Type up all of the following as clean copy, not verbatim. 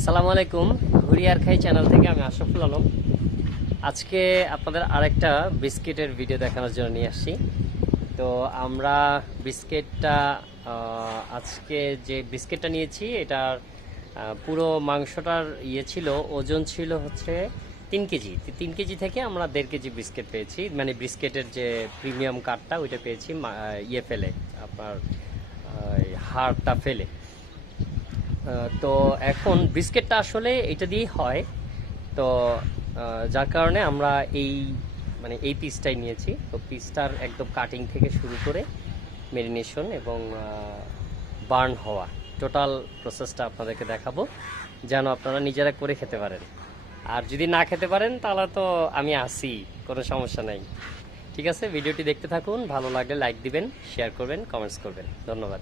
আসসালামু আলাইকুম। ঘুরি আর খাই চ্যানেল থেকে আমি আশরাফুল আলম। আজকে আপনাদের আরেকটা বিস্কিটের ভিডিও দেখানোর জন্য নিয়ে আসছি। তো আমরা বিস্কিটটা আজকে যে বিস্কিটটা নিয়েছি এটার পুরো মাংসটার ছিল, ওজন ছিল হচ্ছে 3 কেজি। 3 কেজি থেকে আমরা 1.5 কেজি বিস্কিট পেয়েছি, মানে বিস্কিটের যে প্রিমিয়াম কার্ডটা ওইটা পেয়েছি ফেলে, আপনার হাড়টা ফেলে। তো এখন বিস্কিটটা আসলে এটা দিয়েই হয়। তো যার কারণে আমরা এই পিসটাই নিয়েছি। তো পিসটার একদম কাটিং থেকে শুরু করে মেরিনেশন এবং বার্ন হওয়া টোটাল প্রসেসটা আপনাদেরকে দেখাবো, যেন আপনারা নিজেরা করে খেতে পারেন। আর যদি না খেতে পারেন তাহলে তো আমি আসি, কোনো সমস্যা নাই। ঠিক আছে, ভিডিওটি দেখতে থাকুন। ভালো লাগলে লাইক দিবেন, শেয়ার করবেন, কমেন্টস করবেন। ধন্যবাদ।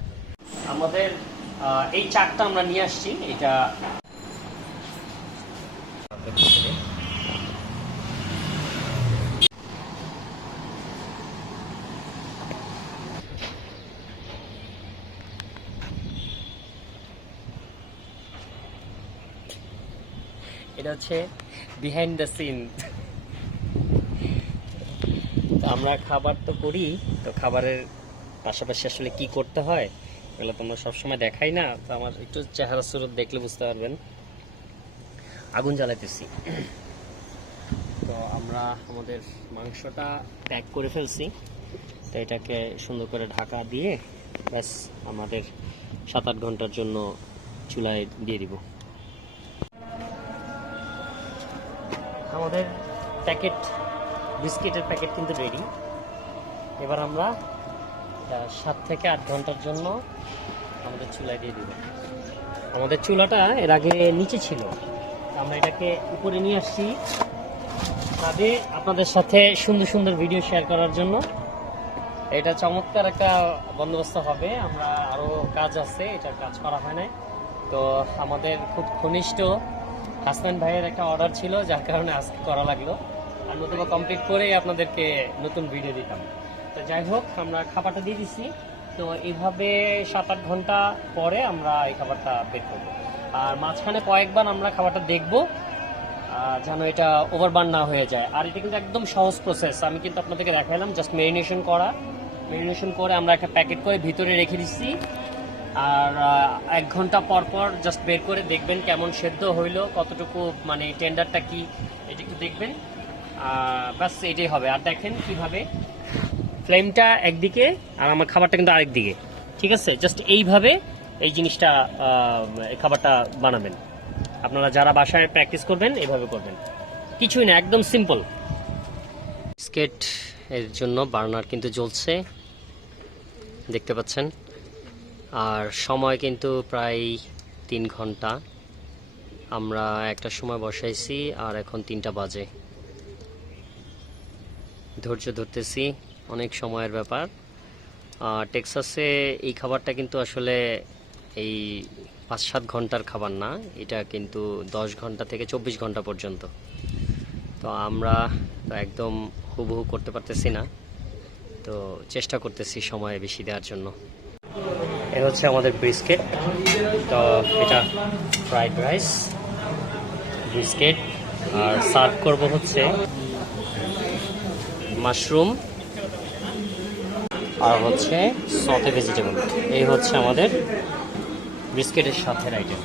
আমাদের এই চাকটা আমরা নিয়ে আসছি। এটা এটা হচ্ছে বিহাইন্ড দ্য সিন। আমরা খাবার তো করি, তো খাবারের পাশাপাশি আসলে কি করতে হয় এগুলো তোমরা সবসময় দেখাই না। তো আমার একটু চেহারা সুরত দেখলে বুঝতে পারবেন। আগুন জ্বালাইতেছি। তো আমরা আমাদের মাংসটা প্যাক করে ফেলছি। তো এটাকে সুন্দর করে ঢাকা দিয়ে ব্যাস আমাদের 7-8 ঘন্টার জন্য চুলায় দিয়ে দিব। আমাদের প্যাকেট বিস্কিটের প্যাকেট কিন্তু রেডি। এবার আমরা 7 থেকে 8 ঘন্টার জন্য আমাদের চুলায় দিয়ে দিব। আমাদের চুলাটা এর আগে নিচে ছিল, আমরা এটাকে উপরে নিয়ে আসছি তাদের আপনাদের সাথে সুন্দর সুন্দর ভিডিও শেয়ার করার জন্য। এটা চমৎকার একটা বন্দোবস্ত হবে। আমরা আরও কাজ আছে, এটার কাজ করা হয় নাই। তো আমাদের খুব ঘনিষ্ঠ হাসনান ভাইয়ের একটা অর্ডার ছিল, যার কারণে আজকে করা লাগলো। আর নতুবা কমপ্লিট করেই আপনাদেরকে নতুন ভিডিও দিতাম। তো যাই হোক, আমরা খাবারটা দিয়ে দিচ্ছি। তো এইভাবে 7-8 ঘন্টা পরে আমরা এই খাবারটা বের করবো। আর মাঝখানে কয়েকবার আমরা খাবারটা দেখবো যেন এটা ওভারবার্ন না হয়ে যায়। আর এটা কিন্তু একদম সহজ প্রসেস। আমি কিন্তু আপনাদেরকে দেখালাম জাস্ট মেরিনেশন করে আমরা একটা প্যাকেট করে ভিতরে রেখে দিচ্ছি। আর 1 ঘন্টা পর পর জাস্ট বের করে দেখবেন কেমন সেদ্ধ হইলো, কতটুকু মানে টেন্ডারটা কি, এটা একটু দেখবেন। ব্যাস এটাই হবে। আর দেখেন কিভাবে ফ্লেমটা একদিকে আর আমার খাবারটা কিন্তু আরেক দিকে। ঠিক আছে, জাস্ট এইভাবে এই জিনিসটা খাবারটা বানাবেন। আপনারা যারা বাসায় প্র্যাকটিস করবেন এইভাবে করবেন, কিছুই না, একদম সিম্পল। বিস্কিট এর জন্য বার্নার কিন্তু জ্বলছে, দেখতে পাচ্ছেন। আর সময় কিন্তু প্রায় 3 ঘন্টা। আমরা একটা সময় বসাইছি আর এখন 3টা বাজে। ধৈর্য ধরতেছি, অনেক সময়ের ব্যাপার। টেক্সাসে এই খাবারটা কিন্তু আসলে এই 5-7 ঘন্টার খাবার না, এটা কিন্তু 10 ঘন্টা থেকে 24 ঘন্টা পর্যন্ত। তো আমরা তো একদম হুবহু করতে পারতেছি না, তো চেষ্টা করতেছি সময় বেশি দেওয়ার জন্য। এ হচ্ছে আমাদের বিস্কিট। তো এটা ফ্রাইড রাইস, বিস্কিট, আর সার্ভ করব হচ্ছে মাশরুম আর হচ্ছে সতে ভেজিটেবল। এই হচ্ছে আমাদের বিস্কিটের সাথে আইটেম।